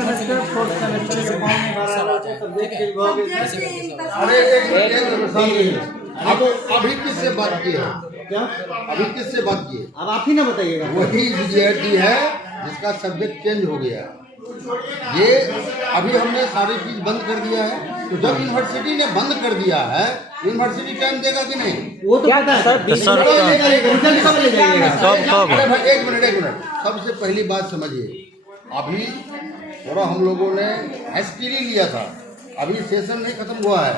Semester fourth semester से पढ़ने वाला सब्जेक्ट के अब अभी किससे बात की है? क्या अभी किससे बात की है? अब आप ही ना बताइएगा। वही विद्यार्थी है जिसका सब्जेक्ट चेंज हो गया। ये अभी हमने सारी चीज बंद कर दिया है। तो जब यूनिवर्सिटी ने बंद कर दिया है, यूनिवर्सिटी टाइम देगा कि नहीं? वो तो पता है सर, रिजल्ट कब ले जाइएगा? अरे भाई एक मिनट, सबसे पहली बात समझिए। अभी थोड़ा हम लोगों ने एसटीडी लिया था, अभी सेशन नहीं खत्म हुआ है।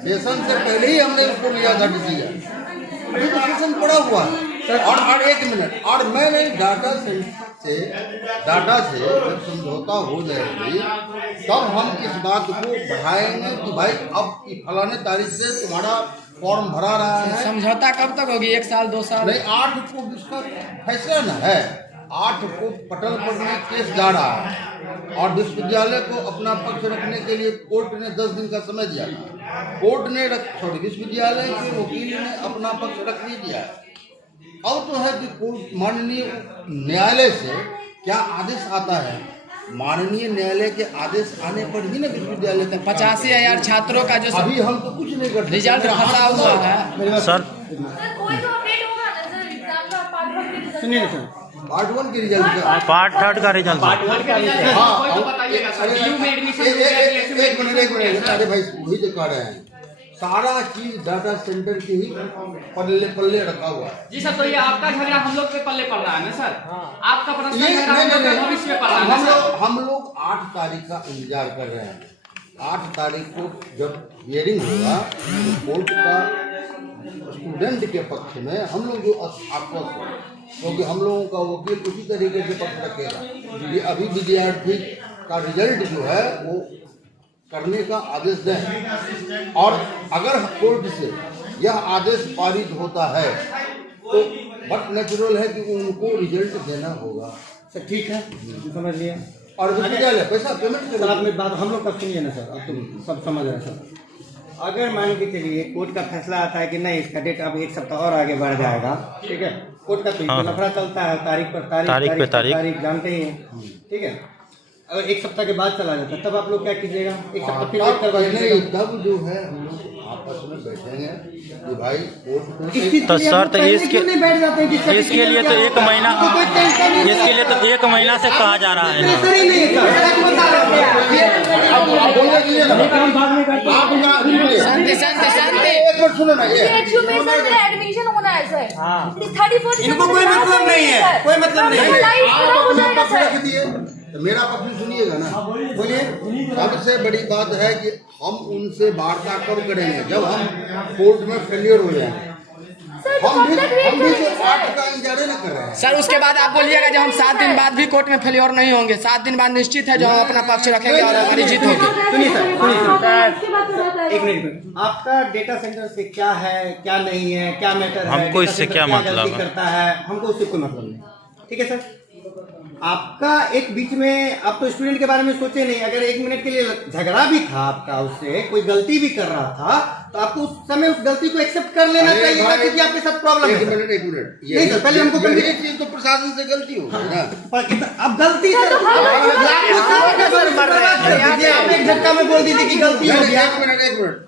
सेशन से पहले ही हमने उसको लिया था डिसीजन, अभी तो सेशन पड़ा हुआ है। और एक मिनट, और मैंने डाटा से जब समझौता हो जाएगी तब हम इस बात को बढ़ाएंगे कि भाई अब फलाने तारीख से तुम्हारा फॉर्म भरा रहा है। समझौता कब तक होगी? 1 साल 2 साल? नहीं, 8 को इसका फैसला न है। 8 को पटल पर में केस जा रहा है और विश्वविद्यालय को अपना पक्ष रखने के लिए कोर्ट ने 10 दिन का समय दिया था। कोर्ट ने विश्वविद्यालय के वकील ने अपना पक्ष रख ही दिया है। अब तो है कि कोर्ट माननीय न्यायालय से क्या आदेश आता है, माननीय न्यायालय के आदेश आने पर ही ना विश्वविद्यालय का 85,000 छात्रों का जो अभी हम तो कुछ नहीं करते। रिजल्ट फंसा हुआ है सर। सुनिए सर, पार्ट 1 के रिजल्ट का, पार्ट 3 का रिजल्ट। एक मिनट, अरे भाई वही तो कह रहे हैं, सारा चीज डाटा सेंटर के ही पल्ले रखा हुआ है। जी सर, तो ये आपका झगड़ा हम लोग के पल्ले पड़ रहा है ना सर? आपका प्रश्न भविष्य में पड़ रहा है ना सर? हम लोग 8 तारीख का इंतजार कर रहे हैं। 8 तारीख को जब हियरिंग होगा तो कोर्ट का स्टूडेंट के पक्ष में हम लोग जो आश्वस्त हो, क्योंकि हम लोगों का वकील उसी तरीके से पक्ष रखेगा। ये अभी विद्यार्थी का रिजल्ट जो है वो करने का आदेश दें, और अगर कोर्ट से यह आदेश पारित होता है तो बट नेचुरल है कि उनको रिजल्ट देना होगा। सर ठीक है, समझ लिया। और विद्यालय पैसा पेमेंट सर आप मेरी बात हम लोग का सुनिए ना सर, अब तो सब समझ रहे हैं सर। अगर मान के चलिए कोर्ट का फैसला आता है कि नहीं इसका डेट अब 1 सप्ताह और आगे बढ़ जाएगा, ठीक है, कोर्ट का तो लफड़ा चलता है, तारीख जानते ही हैं, ठीक है। अगर 1 सप्ताह के बाद चला जाता तब आप लोग क्या कीजिएगा? 1 सप्ताह फिर वेट करवाइए। तब जो है हम लोग आपस में बैठेंगे कि भाई कोर्ट तो सर तो इसके लिए बैठ जाते हैं कि इसके लिए तो 1 महीना, इसके लिए तो 1 महीना से कहा जा रहा है। एडमिशन होना है सर, 31 इनको कोई मतलब नहीं है, कोई मतलब नहीं है। तो मेरा पक्ष सुनिएगा ना, बोलिए। सबसे बड़ी बात है कि हम उनसे वार्ता कब करेंगे? जब हम कोर्ट में फेलियर हो जाएंगे। हम भी तो 8 का इंतजार न कर रहे हैं सर। उसके बाद आप बोलिएगा जब हम 7 दिन बाद भी कोर्ट में फेलियर नहीं होंगे, 7 दिन बाद निश्चित है जो हम अपना पक्ष रखेंगे और हमारी जीत होगी। सुनिए सर, एक मिनट, आपका डेटा सेंटर से क्या है क्या नहीं है, क्या मैटर है, हमको इससे क्या मतलब करता है, हमको उससे कोई मतलब नहीं, ठीक है सर। आपका एक बीच में आप तो स्टूडेंट के बारे में सोचे नहीं, अगर 1 मिनट के लिए झगड़ा भी था आपका, उससे कोई गलती भी कर रहा था तो आपको उस समय उस गलती को एक्सेप्ट कर लेना चाहिए था, क्योंकि आपके साथ प्रॉब्लम है। एक मिनट नहीं सर, पहले हमको ये चीज तो प्रशासन से गलती होगी ना। अब गलती सर आप एक झटका में बोल दीजिए कि गलती हो गया। एक मिनट,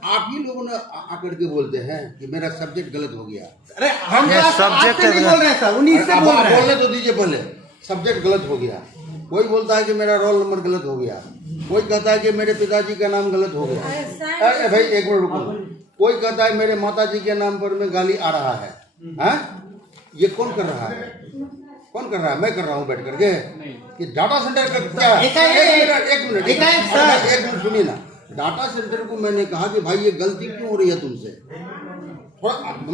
आप ही लोगों ने आकर के बोलते हैं कि मेरा सब्जेक्ट गलत हो गया। अरे हम सब्जेक्ट नहीं बोल रहे हैं सर, उन्हीं से बोल रहे हैं। बोलने तो दीजिए पहले। सब्जेक्ट गलत हो गया, कोई बोलता है कि मेरा रोल नंबर गलत हो गया, कोई कहता है कि मेरे पिताजी का नाम गलत हो गया। अरे भाई एक मिनट रुको, कोई कहता है मेरे माताजी के नाम पर में गाली आ रहा है। हैं? ये कौन कर रहा है? कौन कर रहा है? मैं कर रहा हूँ बैठ करके कि डाटा सेंटर का क्या? एक मिनट सुनिए ना। डाटा सेंटर को मैंने कहा कि भाई ये गलती क्यों हो रही है तुमसे? बड़ी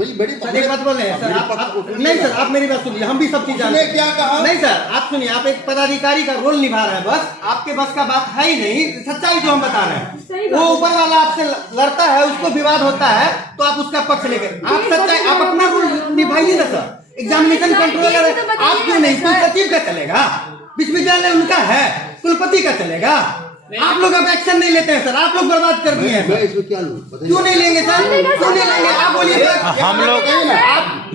बात बोल रहे हैं सर, नहीं सर आप मेरी बात सुनिए, हम भी सब चीज जानते हैं। क्या कहा? नहीं सर आप सुनिए, आप एक पदाधिकारी का रोल निभा रहे हैं, बस आपके बस का बात है ही नहीं, सच्चाई जो हम बता रहे हैं। वो ऊपर वाला आपसे लड़ता है, उसको विवाद होता है तो आप उसका पक्ष लेकर आप सच्चाई, आप अपना रोल निभाइए ना सर। एग्जामिनेशन कंट्रोलर आप क्यों नहीं? कुल सचिव का चलेगा, विश्वविद्यालय उनका है, कुलपति का चलेगा, आप लोग अब एक्शन नहीं लेते हैं सर, आप लोग बर्बाद कर दिए हैं। मैं इसमें क्या लूँ बताइए? क्यों नहीं लेंगे सर, क्यों नहीं लेंगे आप बोलिए सर। हम लोग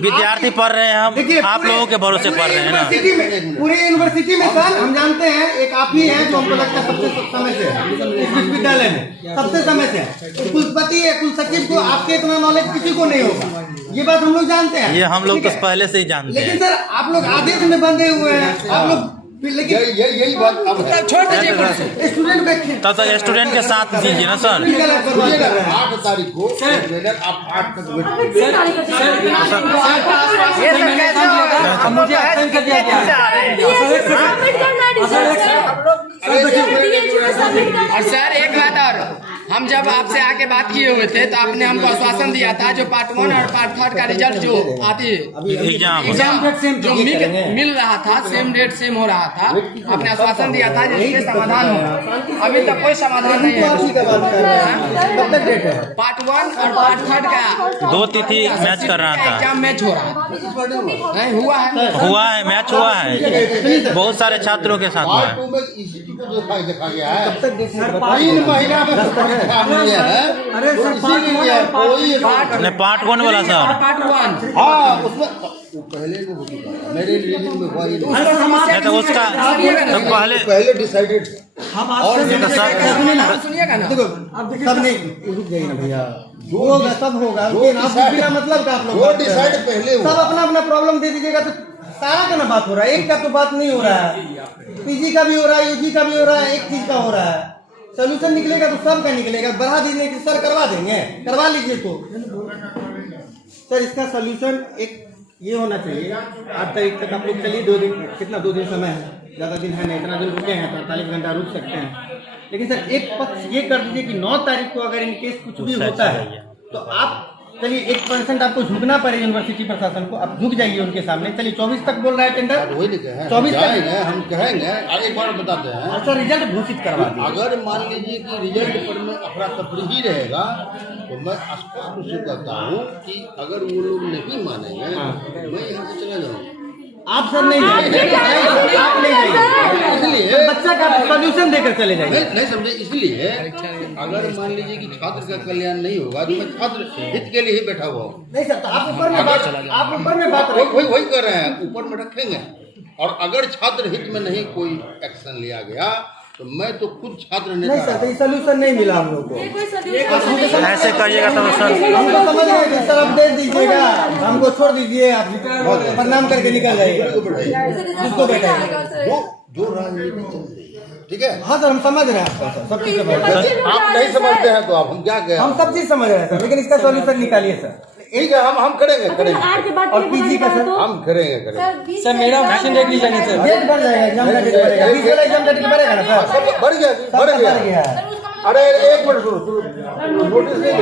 विद्यार्थी पढ़ रहे हैं, हम आप लोगों के भरोसे पढ़ रहे हैं ना। यूनिवर्सिटी में, पूरे यूनिवर्सिटी में सर हम जानते हैं एक आप ही हैं जो हमको लगता है सबसे समय से इस विश्वविद्यालय में सबसे समय से तो कुलपति है, कुल सचिव को आपके इतना नॉलेज किसी को नहीं होगा, ये बात हम लोग जानते हैं। ये हम लोग तो पहले से ही जानते हैं। लेकिन सर आप लोग आदेश में बंधे हुए हैं, आप लोग लेकिन यही बात अब है। छोड़ दीजिए स्टूडेंट बैठे तब तो स्टूडेंट के साथ दीजिए ना सर। 8 तारीख को ट्रेलर आप 8 तक वेट और सर एक बात और, हम जब आपसे आके बात किए हुए थे तो आपने हमको आश्वासन दिया था जो पार्ट 1 और पार्ट 3 का रिजल्ट जो आती है एग्जाम जो मिल रहा था, सेम डेट सेम हो रहा था, आपने आश्वासन दिया था जिसके समाधान होगा। अभी तक कोई समाधान नहीं है। पार्ट 1 और पार्ट 3 का 2 तिथि मैच कर रहा था, एग्जाम मैच हो रहा है, नहीं हुआ है, मैच हुआ है बहुत सारे छात्रों के साथ पार्ट में। 2 में ECT को देखा गया है। 3 महीना में एग्जाम नहीं है। अरे सर, कोई पार्ट 1 वाला सर, पार्ट 1 हाँ उसमें वो पहले को हो चुका है, मेरे रिलीजन में हुआ ही नहीं। तो उसका तो पहले डिसाइडेड और सुनिएगा ना, देखो अब देखिए सब नहीं रुक जाइए ना भैया, होगा सब होगा, लेकिन आप बिना मतलब का आप लोग वो डिसाइड पहले सब अपना अपना प्रॉब्लम दे दीजिएगा तो सारा का ना बात हो रहा है, एक का तो बात नहीं हो रहा है। पीजी का भी हो रहा है, यूजी का भी हो रहा है, एक चीज का हो रहा है। सोल्यूशन निकलेगा तो सब का निकलेगा। बढ़ा दीजिए कि सर करवा देंगे, करवा लीजिए तो सर इसका सोल्यूशन एक ये होना चाहिए। 8 तारीख तक आप लोग चलिए, 2 दिन कितना 2 दिन समय है, ज़्यादा दिन है नहीं, इतना दिन रुके हैं तो 48 घंटा रुक सकते हैं। लेकिन सर एक पक्ष ये कर दीजिए कि 9 तारीख को अगर इनकेस कुछ भी होता है तो आप चलिए 1% आपको झुकना पड़े यूनिवर्सिटी प्रशासन को, आप झुक जाइए उनके सामने। चलिए 24 तक बोल रहा है टेंडर, वही लिखे हैं 24 जाएंगे, हम कहेंगे। एक बार बताते हैं, और सर रिजल्ट घोषित करवा दीजिए। अगर मान लीजिए कि रिजल्ट पर में अफरा तफरी ही रहेगा तो मैं स्पष्ट रूप से कहता हूँ कि अगर वो लोग नहीं मानेंगे तो मैं यहाँ से चला जाऊँगा। आप सर नहीं जाइए, आप नहीं जाइए, इसलिए बच्चा का सोल्यूशन देकर चले जाइए। नहीं समझे, इसलिए अगर मान लीजिए कि छात्र का कल्याण नहीं होगा तो मैं छात्र हित के लिए ही बैठा हुआ हूँ। नहीं सर तो आप ऊपर में बात, आप ऊपर में बात वही कर रहे हैं, ऊपर में रखेंगे। और अगर छात्र हित में नहीं कोई एक्शन लिया गया तो मैं तो खुद छात्र नहीं सर, तो सोल्यूशन नहीं मिला हम लोग को। ऐसे करिएगा तो सर हमको समझ रहे हैं सर, आप दे दीजिएगा, हमको छोड़ दीजिए, आप प्रणाम करके निकल जाइएगा, जिसको बैठाइए। जो राजनीति चल रही है, ठीक है। हाँ सर हम समझ रहे हैं आपका सर, सब चीज समझ रहे हैं। आप नहीं समझते हैं तो आप हम क्या कहें? हम सब चीज समझ रहे हैं सर, लेकिन इसका सोल्यूशन निकालिए सर। ठीक है, हम करेंगे और पीजी का सर हम करेंगे सर मेरा ऑप्शन देख लीजिए सर, डेट बढ़ जाएगा, एग्जाम का डेट बढ़ेगा, 20 वाला एग्जाम का डेट बढ़ेगा ना सर, सब बढ़ गया सब बढ़ गया है। अरे एक मिनट सुनो, नोटिस नहीं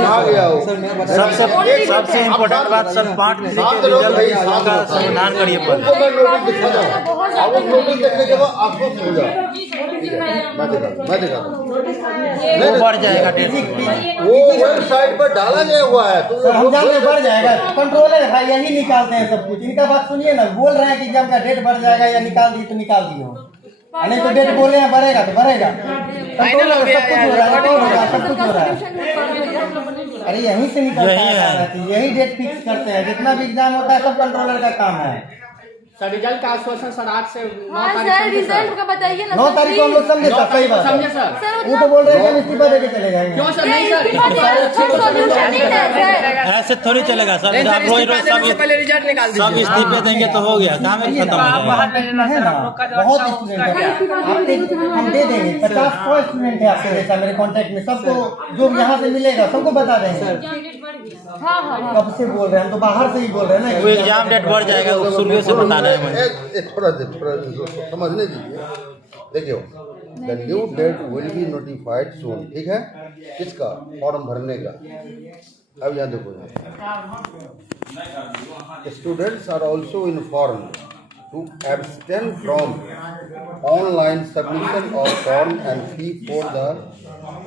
आ गया हो। सबसे इम्पोर्टेंट बात सर, पार्ट 3 के रिजल्ट का समाधान करिए पहले। मैं नोटिस दिखा दूँ, आप नोटिस देखने के बाद आपको हो जाए। ठीक है, मैं दिखा दूँ। वो बढ़ जाएगा डेट, वो वेबसाइट पर डाला गया हुआ है तो सर हम जानते बढ़ जाएगा, कंट्रोलर है यही निकालते हैं सब कुछ। इनका बात सुनिए ना, बोल रहे हैं कि एग्जाम का डेट बढ़ जाएगा या निकाल दिए तो निकाल दिए हो, नहीं तो डेट बोले हैं बढ़ेगा तो बढ़ेगा। कंट्रोलर सब कुछ हो रहा है, सब कुछ हो रहा है। अरे यहीं से निकलता है, यही डेट फिक्स करते हैं, जितना भी एग्जाम होता है सब कंट्रोलर का काम है। सर रिजल्ट का आश्वासन सर 8 से 9 हाँ तारीख सर रिजल्ट का बताइए ना। 9 तारीख को हम लोग समझे सर, सही बात समझे है। सर। वो तो बोल रहे हैं कि हम इस्तीफा देके चले जाएंगे। क्यों सर? नहीं सर, ऐसे थोड़ी चलेगा सर। आप रोज रोज सब पहले रिजल्ट निकाल सब दीजिए। इस्तीफे देंगे तो हो गया, काम ही खत्म हो जाएगा। है ना, बहुत स्टूडेंट है, हम दे देंगे। 50-100 स्टूडेंट है आपके जैसा मेरे कांटेक्ट में, सबको जो यहाँ से मिलेगा सबको बता देंगे। कब से बोल रहे हैं, हम तो बाहर से ही बोल रहे हैं ना। वो एग्जाम डेट बढ़ जाएगा, वो शुरू से बता रहे हैं। थोड़ा समझने दीजिए। देखियो, the new date will be notified soon, ठीक है। किसका? फॉर्म भरने का। अब यहाँ देखो, students are also informed to abstain from online submission of form and fee for the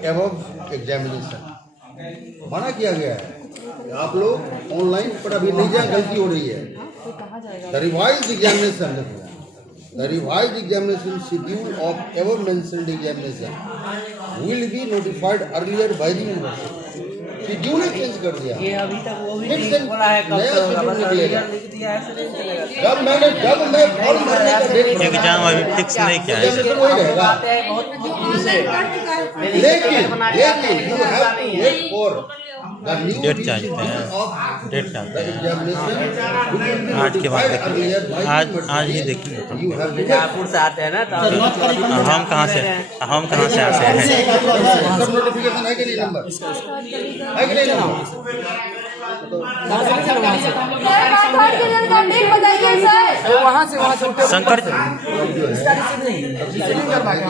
above examination. मना किया गया है आप लोग ऑनलाइन पर अभी नहीं जाए, गलती हो रही है। The revised examination The revised examination schedule of above mentioned examination will be notified earlier by the university. Schedule change कर दिया। ये अभी तक वो भी फिर नहीं से बोला है कब नया से होगा, शेड्यूल बस निकलेगा। अर्लियर लिख दिया है, ऐसे नहीं चलेगा। जब मैं फॉर्म भरने का डेट एग्जाम अभी फिक्स नहीं किया है एग्जामिनेशन वही रहेगा। आते हैं बहुत दिन से लेकिन you have to wait for the new date decision चाहते हैं, of डेट चाहते the हैं। examination आज के बाद notified देखिए, earlier by आज university. ही देखिए। You have to wait. Mirzapur से आते हैं ना, तो हम कहाँ से आते हैं? सब नोटिफिकेशन है कि नहीं नंबर है कि नहीं नंबर सर पार्ट थर्ड के रिजल्ट का डेट बताइए सर। वहाँ से शंकर इसका रिसीव नहीं है, रिसीव नहीं कर पाएगा।